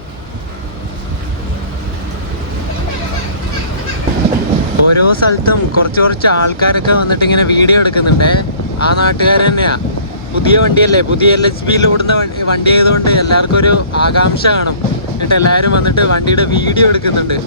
ഓരോ സ്ഥലത്തും കുറച്ച് ആൾക്കാരൊക്കെ വന്നിട്ട് ഇങ്ങനെ വീഡിയോ എടുക്കുന്നുണ്ട്. ആ നാട്ടുകാർ തന്നെയാ. പുതിയ വണ്ടിയല്ലേ, പുതിയ LHBയിൽ ഓടുന്ന വണ്ടി ആയതുകൊണ്ട് എല്ലാവർക്കും ഒരു ആകാംക്ഷ കാണും. എന്നിട്ട് എല്ലാവരും വന്നിട്ട് വണ്ടിയുടെ വീഡിയോ എടുക്കുന്നുണ്ട്.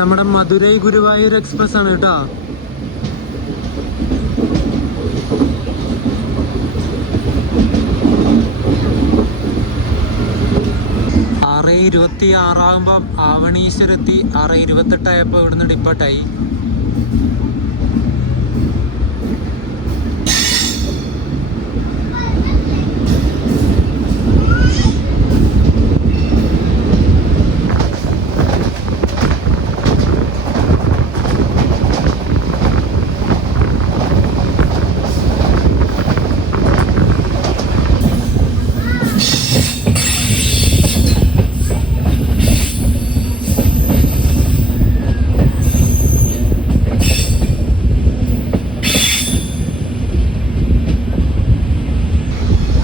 നമ്മുടെ മധുരൈ ഗുരുവായൂർ എക്സ്പ്രസ് ആണ് കേട്ടോ. ആറ് 26 ആവണീശ്വരെത്തി. 6:28 ഇവിടുന്ന് ഡിപ്പാർട്ടായി.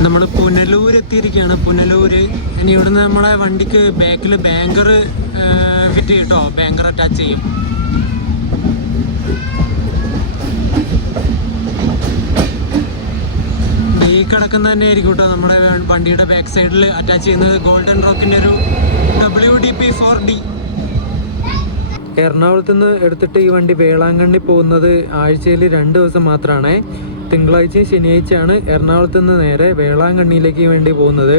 നമ്മൾ പുനലൂർ എത്തിയിരിക്കുകയാണ്. പുനലൂര്. ഇനി ഇവിടുന്ന് നമ്മളെ വണ്ടിക്ക് ബാക്കിൽ ബാങ്കർ ഫിറ്റ് ചെയ്യും കേട്ടോ. ബാങ്കർ അറ്റാച്ച് ചെയ്യും. ഈ കിടക്കുന്ന തന്നെ ആയിരിക്കും കേട്ടോ നമ്മുടെ വണ്ടിയുടെ ബാക്ക് സൈഡിൽ അറ്റാച്ച് ചെയ്യുന്നത്. ഗോൾഡൻ റോക്കിൻ്റെ ഒരു WDP4D. എറണാകുളത്ത് നിന്ന് എടുത്തിട്ട് ഈ വണ്ടി വേളാങ്കണ്ണി പോകുന്നത് ആഴ്ചയിൽ 2 ദിവസം മാത്രമാണ്. തിങ്കളാഴ്ചയും ശനിയാഴ്ചയാണ് എറണാകുളത്ത് നിന്ന് നേരെ വേളാങ്കണ്ണിയിലേക്ക് വേണ്ടി പോകുന്നത്.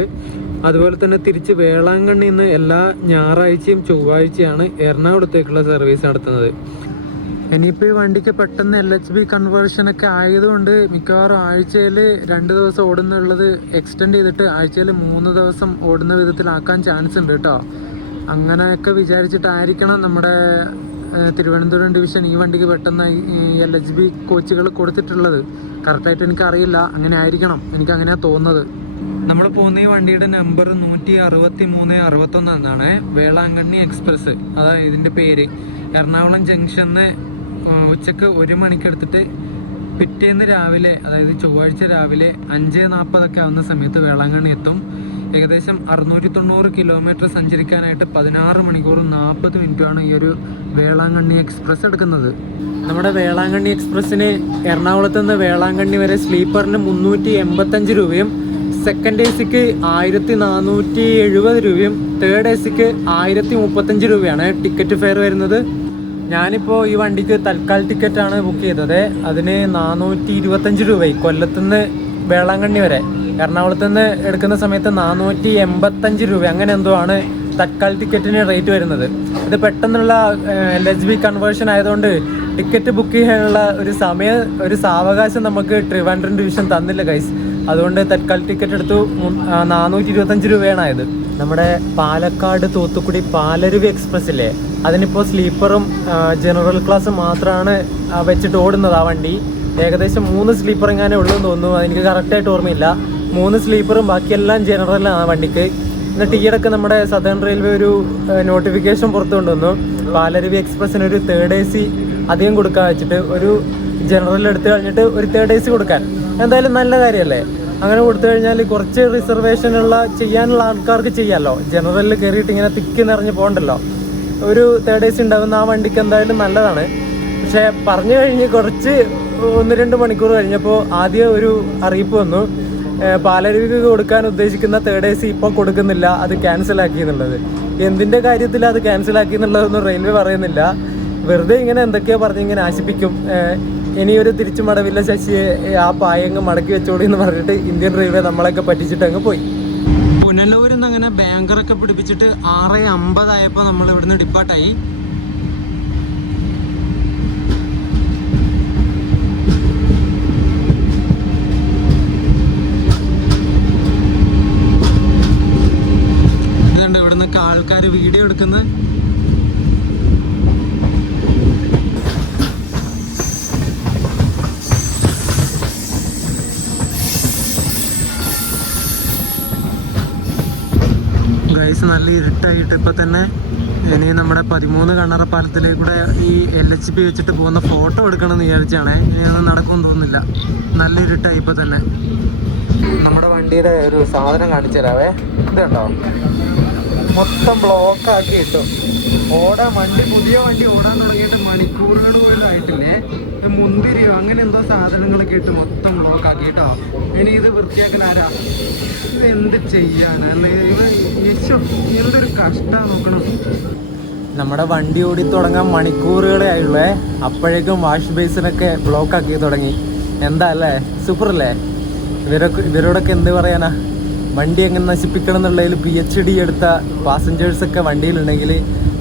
അതുപോലെ തന്നെ തിരിച്ച് വേളാങ്കണ്ണിയിൽ നിന്ന് എല്ലാ ഞായറാഴ്ചയും ചൊവ്വാഴ്ചയാണ് എറണാകുളത്തേക്കുള്ള സർവീസ് നടത്തുന്നത്. ഇനിയിപ്പോൾ ഈ വണ്ടിക്ക് പെട്ടെന്ന് LHB കൺവേർഷനൊക്കെ ആയതുകൊണ്ട് മിക്കവാറും ആഴ്ചയിൽ 2 ദിവസം ഓടുന്നുള്ളത് എക്സ്റ്റെൻഡ് ചെയ്തിട്ട് ആഴ്ചയിൽ 3 ദിവസം ഓടുന്ന വിധത്തിലാക്കാൻ ചാൻസ് ഉണ്ട് കേട്ടോ. അങ്ങനെയൊക്കെ വിചാരിച്ചിട്ടായിരിക്കണം നമ്മുടെ തിരുവനന്തപുരം ഡിവിഷൻ ഈ വണ്ടിക്ക് പെട്ടെന്ന് LHB കോച്ചുകൾ കൊടുത്തിട്ടുള്ളത്. കറക്റ്റായിട്ട് എനിക്കറിയില്ല, അങ്ങനെ ആയിരിക്കണം, എനിക്കങ്ങനെയാണ് തോന്നുന്നത്. നമ്മൾ പോകുന്ന ഈ വണ്ടിയുടെ നമ്പർ 16361 എന്നാണ്. വേളാങ്കണ്ണി എക്സ്പ്രസ്, അതാണ് ഇതിൻ്റെ പേര്. എറണാകുളം ജംഗ്ഷന്ന് ഉച്ചക്ക് 1 മണിക്കെടുത്തിട്ട് പിറ്റേന്ന് രാവിലെ, അതായത് ചൊവ്വാഴ്ച രാവിലെ 5:40 ആവുന്ന സമയത്ത് വേളാങ്കണ്ണി എത്തും. ഏകദേശം 690 കിലോമീറ്റർ സഞ്ചരിക്കാനായിട്ട് 16 മണിക്കൂറും 40 മിനിറ്റുമാണ് ഈ ഒരു വേളാങ്കണ്ണി എക്സ്പ്രസ് എടുക്കുന്നത്. നമ്മുടെ വേളാങ്കണ്ണി എക്സ്പ്രസ്സിന് എറണാകുളത്ത് നിന്ന് വേളാങ്കണ്ണി വരെ സ്ലീപ്പറിന് 385 രൂപയും സെക്കൻഡ് AC-ക്ക് 1470 രൂപയും തേർഡ് AC-ക്ക് 1035 രൂപയാണ് ടിക്കറ്റ് ഫെയർ വരുന്നത്. ഞാനിപ്പോൾ ഈ വണ്ടിക്ക് തൽക്കാൽ ടിക്കറ്റാണ് ബുക്ക് ചെയ്തത്. അതിന് 425 രൂപയായി. കൊല്ലത്തുനിന്ന് വേളാങ്കണ്ണി വരെ. എറണാകുളത്ത് നിന്ന് എടുക്കുന്ന സമയത്ത് 485 രൂപ അങ്ങനെ എന്തോ ആണ് തൽക്കാൽ ടിക്കറ്റിന് റേറ്റ് വരുന്നത്. ഇത് പെട്ടെന്നുള്ള LHB കൺവേർഷൻ ആയതുകൊണ്ട് ടിക്കറ്റ് ബുക്ക് ചെയ്യാനുള്ള ഒരു സാവകാശം നമുക്ക് ട്രിവാൻഡ്രം ഡിവിഷൻ തന്നില്ല ഗൈസ്. അതുകൊണ്ട് തൽക്കാൽ ടിക്കറ്റ് എടുത്തു. 425 രൂപയാണ് ആയത്. നമ്മുടെ പാലക്കാട് തൂത്തുക്കുടി പാലരുവി എക്സ്പ്രസ് ഇല്ലേ, അതിനിപ്പോൾ സ്ലീപ്പറും ജനറൽ ക്ലാസ്സും മാത്രമാണ് വെച്ചിട്ട് ഓടുന്നത്. ആ വണ്ടി ഏകദേശം 3 സ്ലീപ്പർ എങ്ങാനേ ഉള്ളൂ എന്ന് തോന്നുന്നു. എനിക്ക് കറക്റ്റായിട്ട് ഓർമ്മയില്ല. 3 സ്ലീപ്പറും ബാക്കിയെല്ലാം ജനറലാണ് ആ വണ്ടിക്ക്. എന്നിട്ട് ഈയിടക്ക് നമ്മുടെ സദേൺ റെയിൽവേ ഒരു നോട്ടിഫിക്കേഷൻ പുറത്തു കൊണ്ടുവന്നു. പാലരുവി എക്സ്പ്രസ്സിന് ഒരു 3rd AC അധികം കൊടുക്കാൻ വെച്ചിട്ട് ഒരു ജനറൽ എടുത്തു കഴിഞ്ഞിട്ട് ഒരു 3rd AC കൊടുക്കാൻ. എന്തായാലും നല്ല കാര്യമല്ലേ? അങ്ങനെ കൊടുത്തു കഴിഞ്ഞാൽ കുറച്ച് റിസർവേഷനുള്ള ചെയ്യാനുള്ള ആൾക്കാർക്ക് ചെയ്യാമല്ലോ. ജനറലിൽ കയറിയിട്ട് ഇങ്ങനെ തിക്കി നിറഞ്ഞ് പോകണ്ടല്ലോ. ഒരു 3rd AC ഉണ്ടാകുന്ന ആ വണ്ടിക്ക് എന്തായാലും നല്ലതാണ്. പക്ഷേ പറഞ്ഞു കഴിഞ്ഞ് കുറച്ച് 1-2 മണിക്കൂർ കഴിഞ്ഞപ്പോൾ ആദ്യം ഒരു അറിയിപ്പ് വന്നു, പാലരുവിക്ക് കൊടുക്കാൻ ഉദ്ദേശിക്കുന്ന 3rd AC ഇപ്പോൾ കൊടുക്കുന്നില്ല, അത് ക്യാൻസലാക്കി എന്നുള്ളത്. എന്തിൻ്റെ കാര്യത്തിൽ അത് ക്യാൻസലാക്കി എന്നുള്ളതൊന്നും റെയിൽവേ പറയുന്നില്ല. വെറുതെ ഇങ്ങനെ എന്തൊക്കെയോ പറഞ്ഞ് ഇങ്ങനെ ആശിപ്പിക്കും. ഇനിയൊരു തിരിച്ചു മടവില്ല ശശിയെ, ആ പായങ്ങ് മടക്കി വെച്ചോളി എന്ന് പറഞ്ഞിട്ട് ഇന്ത്യൻ റെയിൽവേ നമ്മളൊക്കെ പറ്റിച്ചിട്ട് അങ്ങ് പോയി. പുനലൂരിൽ നിന്ന് അങ്ങനെ ബാങ്കറൊക്കെ പിടിപ്പിച്ചിട്ട് 6:50 ആയപ്പോൾ നമ്മൾ ഇവിടുന്ന് ഡിപ്പാർട്ടായി. ഇതുണ്ട് ഇവിടുന്നൊക്കെ ആൾക്കാർ വീഡിയോ എടുക്കുന്നത്. ഗൈസ് നല്ല ഇരുട്ടായിട്ട് ഇപ്പം തന്നെ ഇനി നമ്മുടെ 13 കണ്ണറ പാലത്തിലേക്കൂടെ ഈ LHB വെച്ചിട്ട് പോകുന്ന ഫോട്ടോ എടുക്കണമെന്ന് വിചാരിച്ചാണ്. ഇനി ഒന്നും നടക്കുമെന്ന് തോന്നുന്നില്ല. നല്ല ഇരുട്ടായി ഇപ്പം തന്നെ. നമ്മുടെ വണ്ടിയുടെ ഒരു സാധനം കാണിച്ചു തരാവേ. ഇത് കണ്ടോ, മൊത്തം ബ്ലോക്കാക്കി ഇട്ടു. പുതിയ വണ്ടി ഓടാൻ തുടങ്ങിയിട്ട് മണിക്കൂറുകൾ പോലും ആയിട്ടില്ലേ. മുന്തിരിയോ അങ്ങനെ എന്തോ സാധനങ്ങളൊക്കെ ഇട്ട് മൊത്തം ബ്ലോക്കാക്കി കേട്ടോ. ഇനി ഇത് വൃത്തിയാക്കാൻ ആരാ? ഇത് എന്ത് ചെയ്യാനല്ലേ? എന്തൊരു കഷ്ടം നോക്കണം. നമ്മുടെ വണ്ടി ഓടി തുടങ്ങാൻ മണിക്കൂറുകളേ ആയുള്ളേ, അപ്പോഴേക്കും വാഷ് ബേസിനൊക്കെ ബ്ലോക്കാക്കി തുടങ്ങി. എന്താ അല്ലേ, സൂപ്പർ അല്ലേ? ഇവരോടൊക്കെ എന്ത് പറയാനാ? വണ്ടി എങ്ങനെ നശിപ്പിക്കണം എന്നുള്ളതിൽ PhD എടുത്ത പാസഞ്ചേഴ്സൊക്കെ വണ്ടിയിലുണ്ടെങ്കിൽ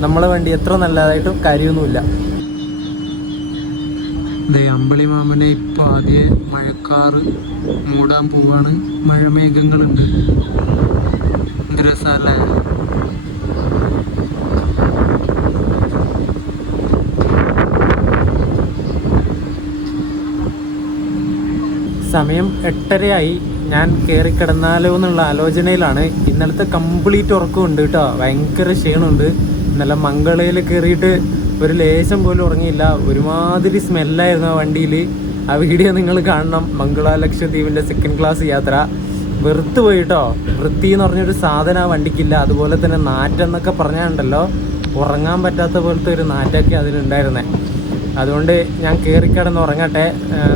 നമ്മളെ വണ്ടി എത്ര നല്ലതായിട്ടും കാര്യമൊന്നുമില്ല. അമ്പളി മാമനെ ഇപ്പോൾ ആദ്യം മഴക്കാറ് മൂടാൻ പോവാണ്. മഴമേഘങ്ങളുണ്ട്. എന്ത് രസമല്ലേ? സമയം 8:30 ഞാൻ കയറി കിടന്നാലോ എന്നുള്ള ആലോചനയിലാണ്. ഇന്നലത്തെ കംപ്ലീറ്റ് ഉറക്കമുണ്ട് കേട്ടോ. ഭയങ്കര ക്ഷീണമുണ്ട്. ഇന്നലെ മംഗളയിൽ കയറിയിട്ട് ഒരു ലേശം പോലും ഉറങ്ങിയില്ല. ഒരുമാതിരി സ്മെല്ലായിരുന്നു ആ വണ്ടിയിൽ. ആ വീഡിയോ നിങ്ങൾ കാണണം. മംഗള ലക്ഷദ്വീപിൻ്റെ 2nd ക്ലാസ് യാത്ര. വെറുത്ത് പോയിട്ടോ. വൃത്തി എന്ന് പറഞ്ഞൊരു സാധനം ആ വണ്ടിക്കില്ല. അതുപോലെ തന്നെ നാറ്റെന്നൊക്കെ പറഞ്ഞാലുണ്ടല്ലോ, ഉറങ്ങാൻ പറ്റാത്ത പോലത്തെ ഒരു നാറ്റൊക്കെ അതിലുണ്ടായിരുന്നേ. അതുകൊണ്ട് ഞാൻ കയറി കിടന്ന് ഉറങ്ങട്ടെ.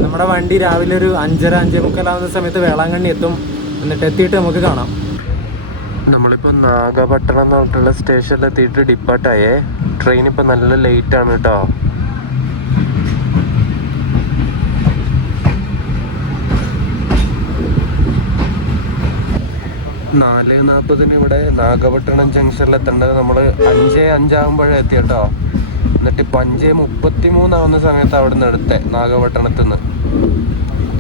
നമ്മുടെ വണ്ടി രാവിലെ ഒരു 5:30-5:45 സമയത്ത് വേളാങ്കണ്ണി എത്തും. എന്നിട്ട് എത്തിയിട്ട് നമുക്ക് കാണാം. നമ്മളിപ്പോൾ നാഗപട്ടണം എന്ന് പറഞ്ഞിട്ടുള്ള സ്റ്റേഷനിലെത്തിയിട്ട് ഡിപ്പാർട്ടായേ. ട്രെയിൻ ഇപ്പോൾ നല്ല ലേറ്റാണ് കേട്ടോ. നാല് 40 ഇവിടെ നാഗപട്ടണം ജംഗ്ഷനിലെത്തേണ്ടത് നമ്മൾ 5:05 ആകുമ്പോഴേ എത്തി കേട്ടോ. എന്നിട്ട് ഇപ്പം 5:33 ആവുന്ന സമയത്ത് അവിടെ നിന്ന് എടുത്തേ നാഗപട്ടണത്തിൽ നിന്ന്.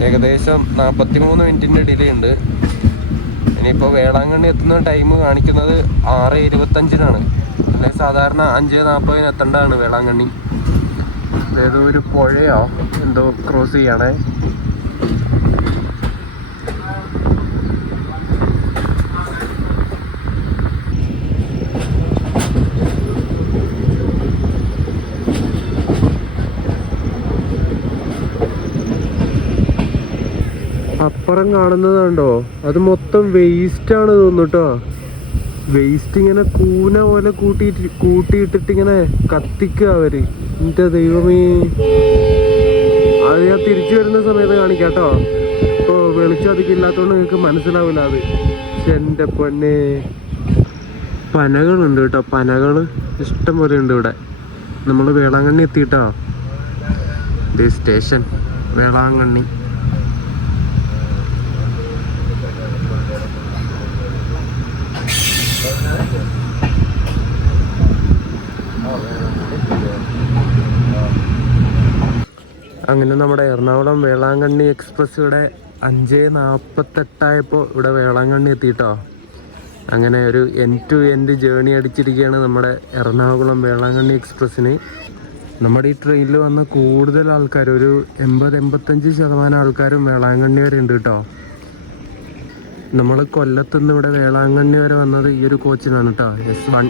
ഏകദേശം 43 മിനിറ്റിൻ്റെ ഡിലേ ഉണ്ട്. ഇനിയിപ്പോൾ വേളാങ്കണ്ണി എത്തുന്ന ടൈം കാണിക്കുന്നത് 6:25 അല്ലെങ്കിൽ സാധാരണ 5:40 എത്തേണ്ടതാണ് വേളാങ്കണ്ണി. അതായത് ഒരു പുഴയോ എന്തോ ക്രോസ് ചെയ്യണേ. അപ്പുറം കാണുന്നതുണ്ടോ, അത് മൊത്തം വേസ്റ്റ് ആണ് തോന്നുന്നു കേട്ടോ. വേസ്റ്റ് ഇങ്ങനെ കൂന പോലെ കൂട്ടിയിട്ടിട്ട് ഇങ്ങനെ കത്തിക്കുക അവര്. എന്റെ ദൈവമേ, അത് ഞാൻ തിരിച്ചു വരുന്ന സമയത്ത് കാണിക്കാം കേട്ടോ. ഇപ്പൊ വെളിച്ചം അധികം ഇല്ലാത്തതുകൊണ്ട് നിങ്ങൾക്ക് മനസ്സിലാവില്ല അത്. എന്റെ പൊന്നെ, പനകളുണ്ട് കേട്ടോ. പനകള് ഇഷ്ടം പോലെ ഉണ്ട് ഇവിടെ. നമ്മൾ വേളാങ്കണ്ണി എത്തിയിട്ടോ. ഇത് സ്റ്റേഷൻ വേളാങ്കണ്ണി. അങ്ങനെ നമ്മുടെ എറണാകുളം വേളാങ്കണ്ണി എക്സ്പ്രസ് ഇവിടെ 5:48 ഇവിടെ വേളാങ്കണ്ണി എത്തിയിട്ടോ. അങ്ങനെ ഒരു എൻഡ് ടു എൻഡ് ജേണി അടിച്ചിരിക്കുകയാണ് നമ്മുടെ എറണാകുളം വേളാങ്കണ്ണി എക്സ്പ്രസ്സിന്. നമ്മുടെ ഈ ട്രെയിനിൽ വന്ന കൂടുതൽ ആൾക്കാർ, ഒരു 80-85% ആൾക്കാരും വേളാങ്കണ്ണി വരെ ഉണ്ട് കേട്ടോ. നമ്മൾ കൊല്ലത്തുനിന്ന് ഇവിടെ വേളാങ്കണ്ണി വരെ വന്നത് ഈ ഒരു കോച്ചിനാണ് കേട്ടോ, S1.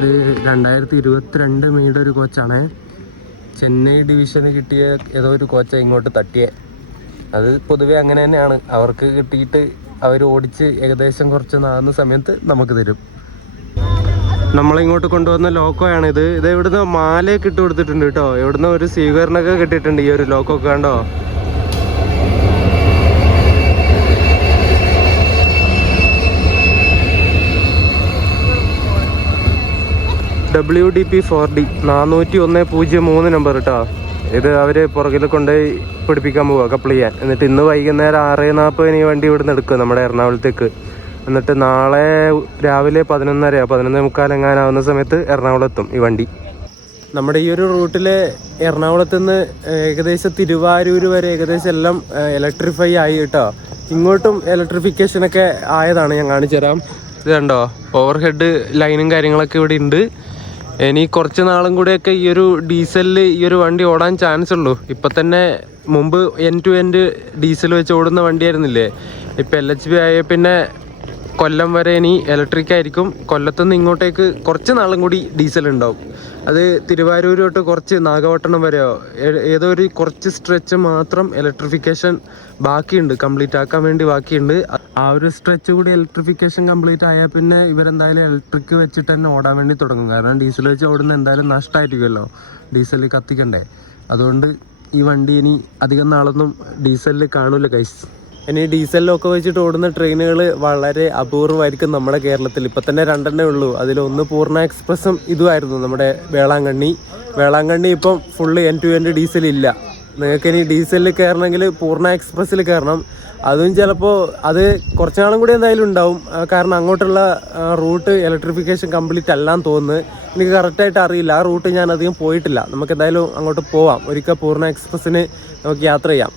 ഇത് 2022 മെയ്ഡ് ഒരു കോച്ചാണ്. ചെന്നൈ ഡിവിഷന് കിട്ടിയ ഏതോ ഒരു കോച്ചാണ് ഇങ്ങോട്ട് തട്ടിയേ. അത് പൊതുവെ അങ്ങനെ തന്നെയാണ്, അവർക്ക് കിട്ടിയിട്ട് അവർ ഓടിച്ച് ഏകദേശം കുറച്ച് നാകുന്ന സമയത്ത് നമുക്ക് തരും. നമ്മളിങ്ങോട്ട് കൊണ്ടുവന്ന ലോക്കോയാണ് ഇത്. ഇത് ഇവിടുന്ന് മാലയൊക്കെ ഇട്ട് കൊടുത്തിട്ടുണ്ട് കേട്ടോ. ഇവിടുന്ന് ഒരു സ്വീകരണമൊക്കെ കിട്ടിയിട്ടുണ്ട് ഈ ഒരു ലോക്കോ ഒക്കെ കണ്ടോ. WDP 4D 40103 നമ്പർ കേട്ടോ. ഇത് അവർ പുറകിൽ കൊണ്ടുപോയി പിടിപ്പിക്കാൻ പോവുക, കപ്പിൾ ചെയ്യാൻ. എന്നിട്ട് ഇന്ന് വൈകുന്നേരം 6:40 ഈ വണ്ടി ഇവിടുന്ന് എടുക്കും നമ്മുടെ എറണാകുളത്തേക്ക്. എന്നിട്ട് നാളെ രാവിലെ 11:30-11:45 എങ്ങാനാവുന്ന സമയത്ത് എറണാകുളം എത്തും ഈ വണ്ടി. നമ്മുടെ ഈ ഒരു റൂട്ടിൽ എറണാകുളത്ത് നിന്ന് ഏകദേശം തിരുവാരൂർ വരെ ഏകദേശം എല്ലാം ഇലക്ട്രിഫൈ ആയി കേട്ടോ. ഇങ്ങോട്ടും ഇലക്ട്രിഫിക്കേഷനൊക്കെ ആയതാണ്, ഞാൻ കാണിച്ചു തരാം. ഇത് കണ്ടോ, ഓവർ ഹെഡ് ലൈനും കാര്യങ്ങളൊക്കെ ഇവിടെ ഉണ്ട്. ഇനി കുറച്ച് നാളും കൂടെയൊക്കെ ഈ ഒരു ഡീസലിൽ ഈ ഒരു വണ്ടി ഓടാൻ ചാൻസ് ഉള്ളൂ. ഇപ്പം തന്നെ മുമ്പ് എൻഡ് ടു എൻഡ് ഡീസൽ വെച്ച് ഓടുന്ന വണ്ടിയായിരുന്നില്ലേ. ഇപ്പം LHB ആയ പിന്നെ കൊല്ലം വരെ ഇനി ഇലക്ട്രിക് ആയിരിക്കും. കൊല്ലത്തുനിന്ന് ഇങ്ങോട്ടേക്ക് കുറച്ച് നാളും കൂടി ഡീസൽ ഉണ്ടാവും. അത് തിരുവാരൂർ തൊട്ട് കുറച്ച് നാഗപട്ടണം വരെയോ ഏതോ ഒരു കുറച്ച് സ്ട്രെച്ച് മാത്രം ഇലക്ട്രിഫിക്കേഷൻ ബാക്കിയുണ്ട്, കംപ്ലീറ്റ് ആക്കാൻ വേണ്ടി ബാക്കിയുണ്ട്. ആ ഒരു സ്ട്രെച്ച് കൂടി ഇലക്ട്രിഫിക്കേഷൻ കംപ്ലീറ്റ് ആയാൽ പിന്നെ ഇവരെന്തായാലും ഇലക്ട്രിക് വെച്ചിട്ട് തന്നെ ഓടാൻ വേണ്ടി തുടങ്ങും. കാരണം ഡീസൽ വെച്ച് ഓടുന്ന എന്തായാലും നഷ്ടമായിരിക്കുമല്ലോ, ഡീസൽ കത്തിക്കണ്ടേ. അതുകൊണ്ട് ഈ വണ്ടി ഇനി അധികം നാളൊന്നും ഡീസലിൽ കാണൂല ഗൈസ്. ഇനി ഡീസലിലൊക്കെ വെച്ചിട്ട് ഓടുന്ന ട്രെയിനുകൾ വളരെ അപൂർവമായിരിക്കും നമ്മുടെ കേരളത്തിൽ. ഇപ്പം തന്നെ 2 ഉള്ളൂ. അതിലൊന്ന് പൂർണ്ണ എക്സ്പ്രസ്സും ഇതുമായിരുന്നു നമ്മുടെ വേളാങ്കണ്ണി. വേളാങ്കണ്ണി ഇപ്പം ഫുള്ള് എൻഡ് ടു എൻഡ് ഡീസലില്ല. നിങ്ങൾക്ക് ഇനി ഡീസലിൽ കയറണമെങ്കിൽ പൂർണ്ണ എക്സ്പ്രസ്സിൽ കയറണം. അതും ചിലപ്പോൾ അത് കുറച്ച് നാളും കൂടി എന്തായാലും ഉണ്ടാവും. കാരണം അങ്ങോട്ടുള്ള റൂട്ട് ഇലക്ട്രിഫിക്കേഷൻ കംപ്ലീറ്റ് അല്ലാന്ന് തോന്നുന്നു. എനിക്ക് കറക്റ്റായിട്ട് അറിയില്ല, ആ റൂട്ട് ഞാൻ അധികം പോയിട്ടില്ല. നമുക്ക് എന്തായാലും അങ്ങോട്ട് പോവാം, ഒരിക്കൽ പൂർണ്ണ എക്സ്പ്രസ്സിന് നമുക്ക് യാത്ര ചെയ്യാം.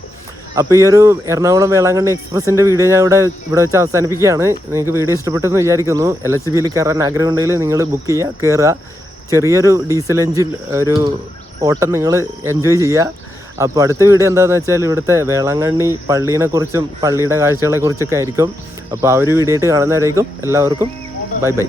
അപ്പോൾ ഈ ഒരു എറണാകുളം വേളാങ്കണ്ണി എക്സ്പ്രസിൻ്റെ വീഡിയോ ഞാൻ ഇവിടെ വെച്ച് അവസാനിപ്പിക്കുകയാണ്. നിങ്ങൾക്ക് വീഡിയോ ഇഷ്ടപ്പെട്ടെന്ന് വിചാരിക്കുന്നു. LHBയിൽ കയറാൻ ആഗ്രഹമുണ്ടെങ്കിൽ നിങ്ങൾ ബുക്ക് ചെയ്യുക, കയറുക. ചെറിയൊരു ഡീസൽ എൻജിൻ ഒരു ഓട്ടം നിങ്ങൾ എൻജോയ് ചെയ്യുക. അപ്പോൾ അടുത്ത വീഡിയോ എന്താണെന്ന് വെച്ചാൽ ഇവിടുത്തെ വേളാങ്കണ്ണി പള്ളീനെക്കുറിച്ചും പള്ളിയുടെ കാഴ്ചകളെക്കുറിച്ചൊക്കെ ആയിരിക്കും. അപ്പോൾ ആ ഒരു വീഡിയോ ആയിട്ട് കാണുന്നവരായിരിക്കും. എല്ലാവർക്കും ബൈ ബൈ.